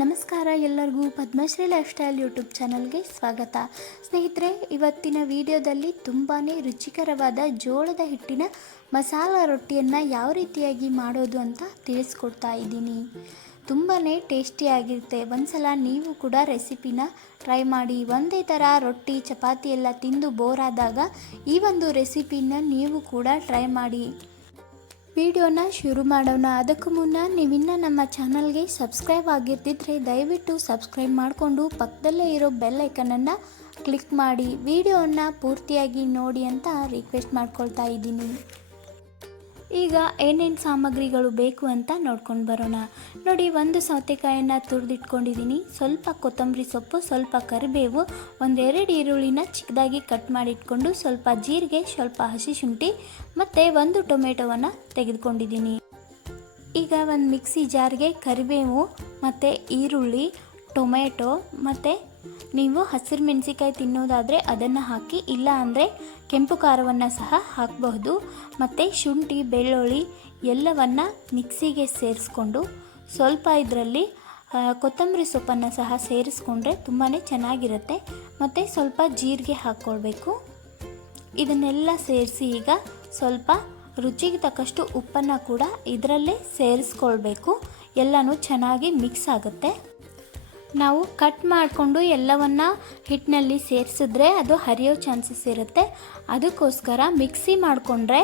ನಮಸ್ಕಾರ ಎಲ್ಲರಿಗೂ Padmashri life style YouTube ಚಾನಲ್ಗೆ ಸ್ವಾಗತ. ಸ್ನೇಹಿತರೆ, ಇವತ್ತಿನ ವಿಡಿಯೋದಲ್ಲಿ ತುಂಬಾ ರುಚಿಕರವಾದ ಜೋಳದ ಹಿಟ್ಟಿನ ಮಸಾಲ ರೊಟ್ಟಿಯನ್ನು ಯಾವ ರೀತಿಯಾಗಿ ಮಾಡೋದು ಅಂತ ತಿಳಿಸ್ಕೊಡ್ತಾ ಇದ್ದೀನಿ. ತುಂಬಾ ಟೇಸ್ಟಿಯಾಗಿರುತ್ತೆ ಒಂದ್ಸಲ ನೀವು ಕೂಡ ರೆಸಿಪಿನ ಟ್ರೈ ಮಾಡಿ. ಒಂದೇ ಥರ ರೊಟ್ಟಿ, ಚಪಾತಿ ಎಲ್ಲ ತಿಂದು ಬೋರ್ ಆದಾಗ ಈ ಒಂದು ರೆಸಿಪಿನ ನೀವು ಕೂಡ ಟ್ರೈ ಮಾಡಿ. ವಿಡಿಯೋನ ಶುರು ಮಾಡೋಣ. ಅದಕ್ಕೂ ಮುನ್ನ ನೀವಿನ್ನ ನಮ್ಮ ಚಾನಲ್ಗೆ ಸಬ್ಸ್ಕ್ರೈಬ್ ಆಗಿರ್ತಿದ್ರೆ ದಯವಿಟ್ಟು ಸಬ್ಸ್ಕ್ರೈಬ್ ಮಾಡಿಕೊಂಡು ಪಕ್ಕದಲ್ಲೇ ಇರೋ ಬೆಲ್ ಐಕನನ್ನು ಕ್ಲಿಕ್ ಮಾಡಿ. ವಿಡಿಯೋನ ಪೂರ್ತಿಯಾಗಿ ನೋಡಿ ಅಂತ ರಿಕ್ವೆಸ್ಟ್ ಮಾಡ್ಕೊಳ್ತಾ ಇದ್ದೀನಿ. ಈಗ ಏನೇನು ಸಾಮಗ್ರಿಗಳು ಬೇಕು ಅಂತ ನೋಡ್ಕೊಂಡು ಬರೋಣ. ನೋಡಿ, ಒಂದು ಸೌತೆಕಾಯನ್ನು ತುರಿದಿಟ್ಕೊಂಡಿದ್ದೀನಿ ಸ್ವಲ್ಪ ಕೊತ್ತಂಬರಿ ಸೊಪ್ಪು, ಸ್ವಲ್ಪ ಕರಿಬೇವು, ಒಂದೆರಡು ಈರುಳ್ಳಿನ ಚಿಕ್ಕದಾಗಿ ಕಟ್ ಮಾಡಿಟ್ಕೊಂಡು ಸ್ವಲ್ಪ ಜೀರಿಗೆ, ಸ್ವಲ್ಪ ಹಸಿ ಶುಂಠಿ ಮತ್ತು ಒಂದು ಟೊಮೆಟೊವನ್ನು ತೆಗೆದುಕೊಂಡಿದ್ದೀನಿ ಈಗ ಒಂದು ಮಿಕ್ಸಿ ಜಾರ್ಗೆ ಕರಿಬೇವು ಮತ್ತು ಈರುಳ್ಳಿ, ಟೊಮೆಟೊ ಮತ್ತು ನೀವು ಹಸಿರು ಮೆಣಸಿಕಾಯಿ ತಿನ್ನೋದಾದರೆ ಅದನ್ನು ಹಾಕಿ, ಇಲ್ಲ ಅಂದರೆ ಕೆಂಪು ಖಾರವನ್ನು ಸಹ ಹಾಕಬಹುದು. ಮತ್ತು ಶುಂಠಿ, ಬೆಳ್ಳುಳ್ಳಿ ಎಲ್ಲವನ್ನು ಮಿಕ್ಸಿಗೆ ಸೇರಿಸ್ಕೊಂಡು ಸ್ವಲ್ಪ ಇದರಲ್ಲಿ ಕೊತ್ತಂಬರಿ ಸೊಪ್ಪನ್ನು ಸಹ ಸೇರಿಸ್ಕೊಂಡ್ರೆ ತುಂಬಾ ಚೆನ್ನಾಗಿರುತ್ತೆ. ಮತ್ತು ಸ್ವಲ್ಪ ಜೀರಿಗೆ ಹಾಕ್ಕೊಳ್ಬೇಕು ಇದನ್ನೆಲ್ಲ ಸೇರಿಸಿ ಈಗ ಸ್ವಲ್ಪ ರುಚಿಗೆ ತಕ್ಕಷ್ಟು ಉಪ್ಪನ್ನು ಕೂಡ ಇದರಲ್ಲೇ ಸೇರಿಸ್ಕೊಳ್ಬೇಕು. ಎಲ್ಲನೂ ಚೆನ್ನಾಗಿ ಮಿಕ್ಸ್ ಆಗುತ್ತೆ. ನಾವು ಕಟ್ ಮಾಡಿಕೊಂಡು ಎಲ್ಲವನ್ನು ಹಿಟ್ಟಿನಲ್ಲಿ ಸೇರಿಸಿದ್ರೆ ಅದು ಹರಿಯೋ ಚಾನ್ಸಸ್ ಇರುತ್ತೆ. ಅದಕ್ಕೋಸ್ಕರ ಮಿಕ್ಸಿ ಮಾಡಿಕೊಂಡ್ರೆ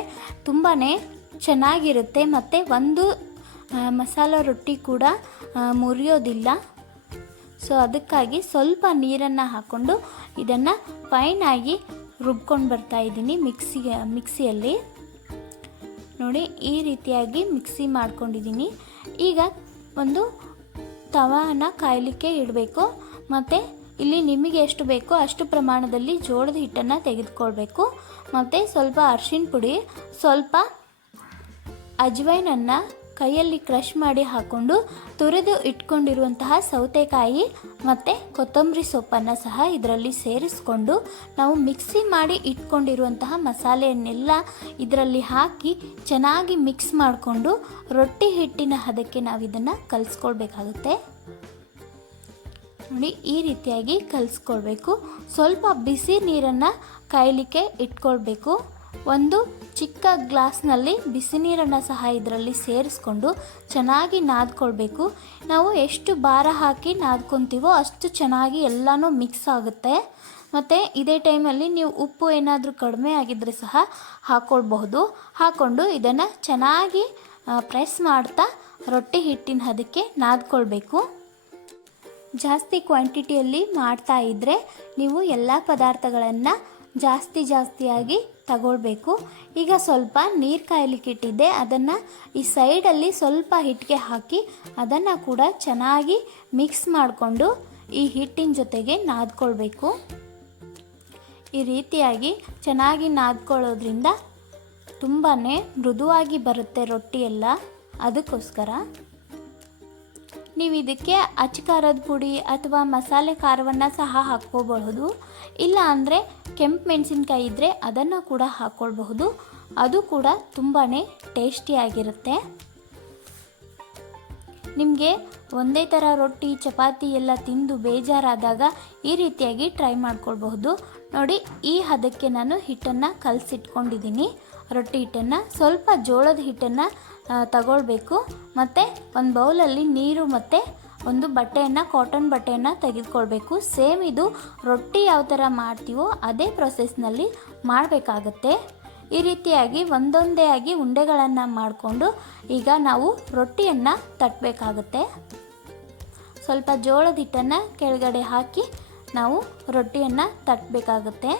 ತುಂಬಾ ಚೆನ್ನಾಗಿರುತ್ತೆ ಮತ್ತು ಒಂದು ಮಸಾಲ ರೊಟ್ಟಿ ಕೂಡ ಮುರಿಯೋದಿಲ್ಲ. ಸೊ ಅದಕ್ಕಾಗಿ ಸ್ವಲ್ಪ ನೀರನ್ನು ಹಾಕ್ಕೊಂಡು ಇದನ್ನು ಫೈನಾಗಿ ರುಬ್ಕೊಂಡು ಬರ್ತಾ ಇದ್ದೀನಿ ಮಿಕ್ಸಿಗೆ ಮಿಕ್ಸಿಯಲ್ಲಿ ನೋಡಿ, ಈ ರೀತಿಯಾಗಿ ಮಿಕ್ಸಿ ಮಾಡ್ಕೊಂಡಿದ್ದೀನಿ. ಈಗ ಒಂದು ತವಾನ ಕಾಯಲಿಕ್ಕೆ ಇಡಬೇಕು. ಮತ್ತು ಇಲ್ಲಿ ನಿಮಗೆ ಎಷ್ಟು ಬೇಕೋ ಅಷ್ಟು ಪ್ರಮಾಣದಲ್ಲಿ ಜೋಳದ ಹಿಟ್ಟನ್ನು ತೆಗೆದುಕೊಳ್ಬೇಕು. ಮತ್ತು ಸ್ವಲ್ಪ ಅರ್ಶಿಣ ಪುಡಿ, ಸ್ವಲ್ಪ ಅಜ್ವೈನನ್ನು ಕೈಯಲ್ಲಿ ಕ್ರಷ್ ಮಾಡಿ ಹಾಕ್ಕೊಂಡು ತುರಿದು ಇಟ್ಕೊಂಡಿರುವಂತಹ ಸೌತೆಕಾಯಿ ಮತ್ತು ಕೊತ್ತಂಬರಿ ಸೊಪ್ಪನ್ನು ಸಹ ಇದರಲ್ಲಿ ಸೇರಿಸ್ಕೊಂಡು ನಾವು ಮಿಕ್ಸಿ ಮಾಡಿ ಇಟ್ಕೊಂಡಿರುವಂತಹ ಮಸಾಲೆಯನ್ನೆಲ್ಲ ಇದರಲ್ಲಿ ಹಾಕಿ ಚೆನ್ನಾಗಿ ಮಿಕ್ಸ್ ಮಾಡಿಕೊಂಡು ರೊಟ್ಟಿ ಹಿಟ್ಟಿನ ಹದಕ್ಕೆ ನಾವು ಇದನ್ನು ಕಲಿಸ್ಕೊಳ್ಬೇಕಾಗುತ್ತೆ. ನೋಡಿ, ಈ ರೀತಿಯಾಗಿ ಕಲಿಸ್ಕೊಳ್ಬೇಕು. ಸ್ವಲ್ಪ ಬಿಸಿ ನೀರನ್ನು ಕಾಯಲಿಕ್ಕೆ ಇಟ್ಕೊಳ್ಬೇಕು. ಒಂದು ಚಿಕ್ಕ ಗ್ಲಾಸ್ನಲ್ಲಿ ಬಿಸಿ ನೀರನ್ನು ಸಹ ಇದರಲ್ಲಿ ಸೇರಿಸ್ಕೊಂಡು ಚೆನ್ನಾಗಿ ನಾದ್ಕೊಳ್ಬೇಕು. ನಾವು ಎಷ್ಟು ಭಾರ ಹಾಕಿ ನಾದ್ಕೊತೀವೋ ಅಷ್ಟು ಚೆನ್ನಾಗಿ ಎಲ್ಲನೂ ಮಿಕ್ಸ್ ಆಗುತ್ತೆ. ಮತ್ತು ಇದೇ ಟೈಮಲ್ಲಿ ನೀವು ಉಪ್ಪು ಏನಾದರೂ ಕಡಿಮೆ ಆಗಿದ್ದರೆ ಸಹ ಹಾಕ್ಕೊಳ್ಬಹುದು ಹಾಕ್ಕೊಂಡು ಇದನ್ನು ಚೆನ್ನಾಗಿ ಪ್ರೆಸ್ ಮಾಡ್ತಾ ರೊಟ್ಟಿ ಹಿಟ್ಟಿನ ಹದಕ್ಕೆ ನಾದ್ಕೊಳ್ಬೇಕು. ಜಾಸ್ತಿ ಕ್ವಾಂಟಿಟಿಯಲ್ಲಿ ಮಾಡ್ತಾ ಇದ್ದರೆ ನೀವು ಎಲ್ಲ ಪದಾರ್ಥಗಳನ್ನು ಜಾಸ್ತಿ ಜಾಸ್ತಿಯಾಗಿ ತಗೊಳ್ಬೇಕು. ಈಗ ಸ್ವಲ್ಪ ನೀರು ಕಾಯಲಿಕ್ಕಿಟ್ಟಿದ್ದೆ ಅದನ್ನು ಈ ಸೈಡಲ್ಲಿ ಸ್ವಲ್ಪ ಹಿಟ್ಟಿಗೆ ಹಾಕಿ ಅದನ್ನು ಕೂಡ ಚೆನ್ನಾಗಿ ಮಿಕ್ಸ್ ಮಾಡಿಕೊಂಡು ಈ ಹಿಟ್ಟಿನ ಜೊತೆಗೆ ನಾದ್ಕೊಳ್ಬೇಕು. ಈ ರೀತಿಯಾಗಿ ಚೆನ್ನಾಗಿ ನಾದ್ಕೊಳ್ಳೋದ್ರಿಂದ ತುಂಬಾ ಮೃದುವಾಗಿ ಬರುತ್ತೆ ರೊಟ್ಟಿ ಎಲ್ಲ. ಅದಕ್ಕೋಸ್ಕರ. ನೀವು ಇದಕ್ಕೆ ಅಚ್ಚ ಖಾರದ ಪುಡಿ ಅಥವಾ ಮಸಾಲೆ ಖಾರವನ್ನು ಸಹ ಹಾಕ್ಕೋಬಹುದು. ಇಲ್ಲ ಅಂದರೆ ಕೆಂಪು ಮೆಣಸಿನ್ಕಾಯಿ ಇದ್ದರೆ ಅದನ್ನು ಕೂಡ ಹಾಕ್ಕೊಳ್ಬಹುದು. ಅದು ಕೂಡ ತುಂಬಾ ಟೇಸ್ಟಿಯಾಗಿರುತ್ತೆ ನಿಮಗೆ ಒಂದೇ ಥರ ರೊಟ್ಟಿ, ಚಪಾತಿ ಎಲ್ಲ ತಿಂದು ಬೇಜಾರಾದಾಗ ಈ ರೀತಿಯಾಗಿ ಟ್ರೈ ಮಾಡ್ಕೊಳ್ಬಹುದು. ನೋಡಿ, ಈ ಹದಕ್ಕೆ ನಾನು ಹಿಟ್ಟನ್ನು ಕಲಸಿಟ್ಕೊಂಡಿದ್ದೀನಿ. ರೊಟ್ಟಿ ಹಿಟ್ಟನ್ನು ಸ್ವಲ್ಪ ಜೋಳದ ಹಿಟ್ಟನ್ನು ತಗೊಳ್ಬೇಕು. ಮತ್ತು ಒಂದು ಬೌಲಲ್ಲಿ ನೀರು ಮತ್ತು ಒಂದು ಬಟ್ಟೆಯನ್ನು ಕಾಟನ್ ಬಟ್ಟೆಯನ್ನು ತೆಗೆದುಕೊಳ್ಬೇಕು. ಸೇಮ್ ಇದು ರೊಟ್ಟಿ ಯಾವ ಥರ ಮಾಡ್ತೀವೋ ಅದೇ ಪ್ರೊಸೆಸ್ನಲ್ಲಿ ಮಾಡಬೇಕಾಗತ್ತೆ. ಈ ರೀತಿಯಾಗಿ ಒಂದೊಂದೇ ಆಗಿ ಉಂಡೆಗಳನ್ನು ಮಾಡಿಕೊಂಡು ಈಗ ನಾವು ರೊಟ್ಟಿಯನ್ನು ತಟ್ಟಬೇಕಾಗುತ್ತೆ ಸ್ವಲ್ಪ ಜೋಳದ ಹಿಟ್ಟನ್ನು ಕೆಳಗಡೆ ಹಾಕಿ ನಾವು ರೊಟ್ಟಿಯನ್ನು ತಟ್ಟಬೇಕಾಗುತ್ತೆ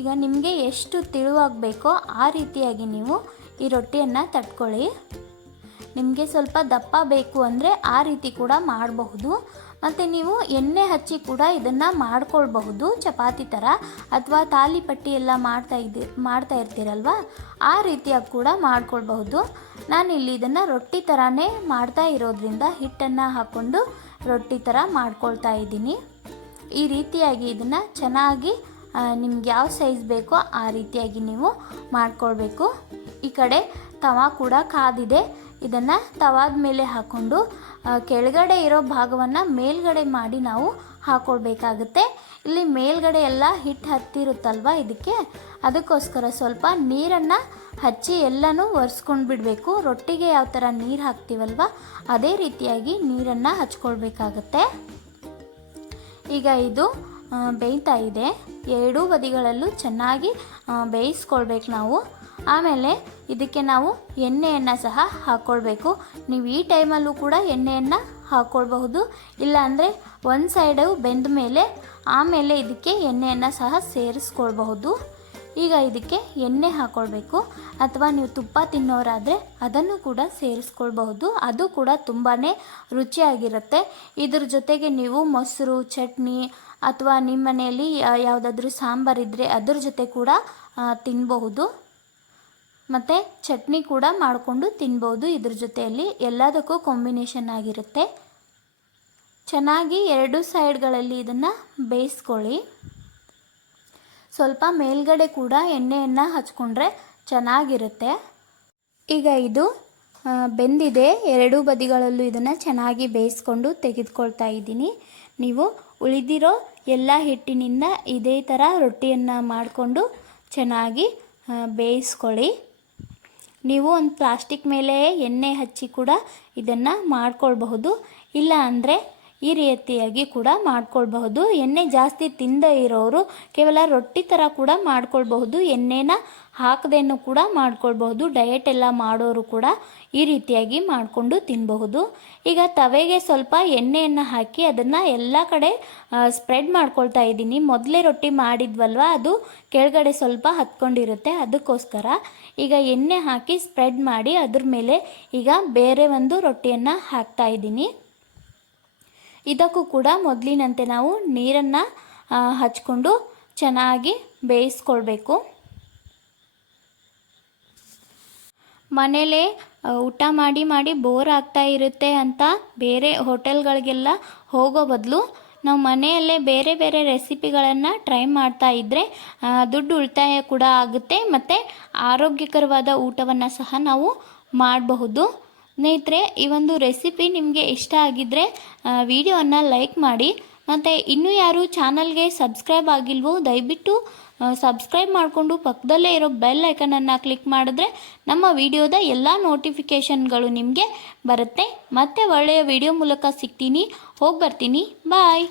ಈಗ ನಿಮಗೆ ಎಷ್ಟು ತಿಳುವಾಗಬೇಕೋ ಆ ರೀತಿಯಾಗಿ ನೀವು ಈ ರೊಟ್ಟಿಯನ್ನು ತಟ್ಕೊಳ್ಳಿ. ನಿಮಗೆ ಸ್ವಲ್ಪ ದಪ್ಪ ಬೇಕು ಅಂದರೆ ಆ ರೀತಿ ಕೂಡ ಮಾಡಬಹುದು. ಮತ್ತು ನೀವು ಎಣ್ಣೆ ಹಚ್ಚಿ ಕೂಡ ಇದನ್ನು ಮಾಡ್ಕೊಳ್ಬಹುದು. ಚಪಾತಿ ಥರ ಅಥವಾ ತಾಲಿಪಟ್ಟಿ ಎಲ್ಲ ಮಾಡ್ತಾ ಇದ್ದಿ ಮಾಡ್ತಾ ಇರ್ತೀರಲ್ವ? ಆ ರೀತಿಯಾಗಿ ಕೂಡ ಮಾಡ್ಕೊಳ್ಬಹುದು. ನಾನಿಲ್ಲಿ ಇದನ್ನು ರೊಟ್ಟಿ ಥರನೇ ಮಾಡ್ತಾ ಇರೋದ್ರಿಂದ ಹಿಟ್ಟನ್ನು ಹಾಕ್ಕೊಂಡು ರೊಟ್ಟಿ ಥರ ಮಾಡ್ಕೊಳ್ತಾ ಇದ್ದೀನಿ. ಈ ರೀತಿಯಾಗಿ ಇದನ್ನು ಚೆನ್ನಾಗಿ ನಿಮ್ಗೆ ಯಾವ ಸೈಜ್ ಬೇಕೋ ಆ ರೀತಿಯಾಗಿ ನೀವು ಮಾಡ್ಕೊಳ್ಬೇಕು. ಈ ಕಡೆ ತವ ಕೂಡ ಕಾದಿದೆ. ಇದನ್ನು ತವಾದ ಮೇಲೆ ಹಾಕ್ಕೊಂಡು ಕೆಳಗಡೆ ಇರೋ ಭಾಗವನ್ನು ಮೇಲ್ಗಡೆ ಮಾಡಿ ನಾವು ಹಾಕ್ಕೊಳ್ಬೇಕಾಗುತ್ತೆ ಇಲ್ಲಿ ಮೇಲ್ಗಡೆ ಎಲ್ಲ ಹಿಟ್ಟು ಹತ್ತಿರುತ್ತಲ್ವ ಇದಕ್ಕೆ? ಅದಕ್ಕೋಸ್ಕರ ಸ್ವಲ್ಪ ನೀರನ್ನು ಹಚ್ಚಿ ಎಲ್ಲನೂ ಒರೆಸ್ಕೊಂಡು ಬಿಡಬೇಕು. ರೊಟ್ಟಿಗೆ ಯಾವ ಥರ ನೀರು ಹಾಕ್ತೀವಲ್ವ, ಅದೇ ರೀತಿಯಾಗಿ ನೀರನ್ನು ಹಚ್ಕೊಳ್ಬೇಕಾಗತ್ತೆ. ಈಗ ಇದು ಬೇಯ್ತಾ ಇದೆ. ಎರಡೂ ಬದಿಗಳಲ್ಲೂ ಚೆನ್ನಾಗಿ ಬೇಯಿಸ್ಕೊಳ್ಬೇಕು ನಾವು. ಆಮೇಲೆ ಇದಕ್ಕೆ ನಾವು ಎಣ್ಣೆಯನ್ನು ಸಹ ಹಾಕ್ಕೊಳ್ಬೇಕು ನೀವು ಈ ಟೈಮಲ್ಲೂ ಕೂಡ ಎಣ್ಣೆಯನ್ನು ಹಾಕ್ಕೊಳ್ಬಹುದು ಇಲ್ಲಾಂದರೆ ಒಂದು ಸೈಡು ಬೆಂದ ಮೇಲೆ, ಆಮೇಲೆ ಇದಕ್ಕೆ ಎಣ್ಣೆಯನ್ನು ಸಹ ಸೇರಿಸ್ಕೊಳ್ಬಹುದು. ಈಗ ಇದಕ್ಕೆ ಎಣ್ಣೆ ಹಾಕ್ಕೊಳ್ಬೇಕು ಅಥವಾ ನೀವು ತುಪ್ಪ ತಿನ್ನೋರಾದರೆ ಅದನ್ನು ಕೂಡ ಸೇರಿಸ್ಕೊಳ್ಬಹುದು. ಅದು ಕೂಡ ತುಂಬಾ ರುಚಿಯಾಗಿರುತ್ತೆ. ಇದ್ರ ಜೊತೆಗೆ ನೀವು ಮೊಸರು, ಚಟ್ನಿ ಅಥವಾ ನಿಮ್ಮ ಮನೆಯಲ್ಲಿ ಯಾವುದಾದ್ರೂ ಸಾಂಬಾರಿದ್ದರೆ ಅದ್ರ ಜೊತೆ ಕೂಡ ತಿನ್ನಬಹುದು ಮತ್ತು ಚಟ್ನಿ ಕೂಡ ಮಾಡಿಕೊಂಡು ತಿನ್ಬೋದು ಇದ್ರ ಜೊತೆಯಲ್ಲಿ ಎಲ್ಲದಕ್ಕೂ ಕಾಂಬಿನೇಷನ್ ಆಗಿರುತ್ತೆ. ಚೆನ್ನಾಗಿ ಎರಡು ಸೈಡ್ಗಳಲ್ಲಿ ಇದನ್ನು ಬೇಯಿಸ್ಕೊಳ್ಳಿ. ಸ್ವಲ್ಪ ಮೇಲ್ಗಡೆ ಕೂಡ ಎಣ್ಣೆಯನ್ನು ಹಚ್ಕೊಂಡ್ರೆ ಚೆನ್ನಾಗಿರುತ್ತೆ. ಈಗ ಇದು ಬೆಂದಿದೆ. ಎರಡೂ ಬದಿಗಳಲ್ಲೂ ಇದನ್ನು ಚೆನ್ನಾಗಿ ಬೇಯಿಸ್ಕೊಂಡು ತೆಗೆದುಕೊಳ್ತಾ ಇದ್ದೀನಿ. ನೀವು ಉಳಿದಿರೋ ಎಲ್ಲ ಹಿಟ್ಟಿನಿಂದ ಇದೇ ಥರ ರೊಟ್ಟಿಯನ್ನು ಮಾಡಿಕೊಂಡು ಚೆನ್ನಾಗಿ ಬೇಯಿಸ್ಕೊಳ್ಳಿ. ನೀವು ಒಂದು ಪ್ಲಾಸ್ಟಿಕ್ ಮೇಲೆ ಎಣ್ಣೆ ಹಚ್ಚಿ ಕೂಡ ಇದನ್ನು ಮಾಡ್ಕೊಳ್ಬಹುದು. ಇಲ್ಲ ಅಂದರೆ ಈ ರೀತಿಯಾಗಿ ಕೂಡ ಮಾಡ್ಕೊಳ್ಬಹುದು. ಎಣ್ಣೆ ಜಾಸ್ತಿ ತಿಂದ ಇರೋರು ಕೇವಲ ರೊಟ್ಟಿ ಥರ ಕೂಡ ಮಾಡ್ಕೊಳ್ಬಹುದು. ಎಣ್ಣೆನ ಹಾಕದೇನು ಕೂಡ ಮಾಡ್ಕೊಳ್ಬಹುದು. ಡಯಟ್ ಎಲ್ಲ ಮಾಡೋರು ಕೂಡ ಈ ರೀತಿಯಾಗಿ ಮಾಡಿಕೊಂಡು ತಿನ್ನಬಹುದು ಈಗ ತವೆಗೆ ಸ್ವಲ್ಪ ಎಣ್ಣೆಯನ್ನು ಹಾಕಿ ಅದನ್ನು ಎಲ್ಲ ಕಡೆ ಸ್ಪ್ರೆಡ್ ಮಾಡ್ಕೊಳ್ತಾ ಇದ್ದೀನಿ. ಮೊದಲೇ ರೊಟ್ಟಿ ಮಾಡಿದ್ವಲ್ವ? ಅದು ಕೆಳಗಡೆ ಸ್ವಲ್ಪ ಹತ್ಕೊಂಡಿರುತ್ತೆ. ಅದಕ್ಕೋಸ್ಕರ ಈಗ ಎಣ್ಣೆ ಹಾಕಿ ಸ್ಪ್ರೆಡ್ ಮಾಡಿ ಅದ್ರ ಮೇಲೆ ಈಗ ಬೇರೆ ಒಂದು ರೊಟ್ಟಿಯನ್ನು ಹಾಕ್ತಾ ಇದ್ದೀನಿ. ಇದಕ್ಕೂ ಕೂಡ ಮೊದಲಿನಂತೆ ನಾವು ನೀರನ್ನು ಹಚ್ಕೊಂಡು ಚೆನ್ನಾಗಿ ಬೇಯಿಸ್ಕೊಳ್ಬೇಕು. ಮನೆಯಲ್ಲೇ ಊಟ ಮಾಡಿ ಮಾಡಿ ಬೋರ್ ಆಗ್ತಾ ಇರುತ್ತೆ ಅಂತ ಬೇರೆ ಹೋಟೆಲ್ಗಳಿಗೆಲ್ಲ ಹೋಗೋ ಬದಲು ನಾವು ಮನೆಯಲ್ಲೇ ಬೇರೆ ಬೇರೆ ರೆಸಿಪಿಗಳನ್ನು ಟ್ರೈ ಮಾಡ್ತಾ ಇದ್ದರೆ ದುಡ್ಡು ಉಳಿತಾಯ ಕೂಡ ಆಗುತ್ತೆ ಮತ್ತು ಆರೋಗ್ಯಕರವಾದ ಊಟವನ್ನು ಸಹ ನಾವು ಮಾಡಬಹುದು. ಸ್ನೇಹಿತರೆ, ಈ ಒಂದು ರೆಸಿಪಿ ನಿಮಗೆ ಇಷ್ಟ ಆಗಿದ್ದರೆ ವಿಡಿಯೋವನ್ನು ಲೈಕ್ ಮಾಡಿ. ಮತ್ತು ಇನ್ನೂ ಯಾರು ಚಾನಲ್ಗೆ ಸಬ್ಸ್ಕ್ರೈಬ್ ಆಗಿಲ್ವೋ, ದಯವಿಟ್ಟು ಸಬ್ಸ್ಕ್ರೈಬ್ ಮಾಡಿಕೊಂಡು ಪಕ್ಕದಲ್ಲೇ ಇರೋ ಬೆಲ್ ಐಕನನ್ನು ಕ್ಲಿಕ್ ಮಾಡಿದ್ರೆ ನಮ್ಮ ವಿಡಿಯೋದ ಎಲ್ಲ ನೋಟಿಫಿಕೇಷನ್ಗಳು ನಿಮಗೆ ಬರುತ್ತೆ. ಮತ್ತೆ ಒಳ್ಳೆಯ ವಿಡಿಯೋ ಮೂಲಕ ಸಿಗ್ತೀನಿ. ಹೋಗಿ ಬರ್ತೀನಿ. ಬಾಯ್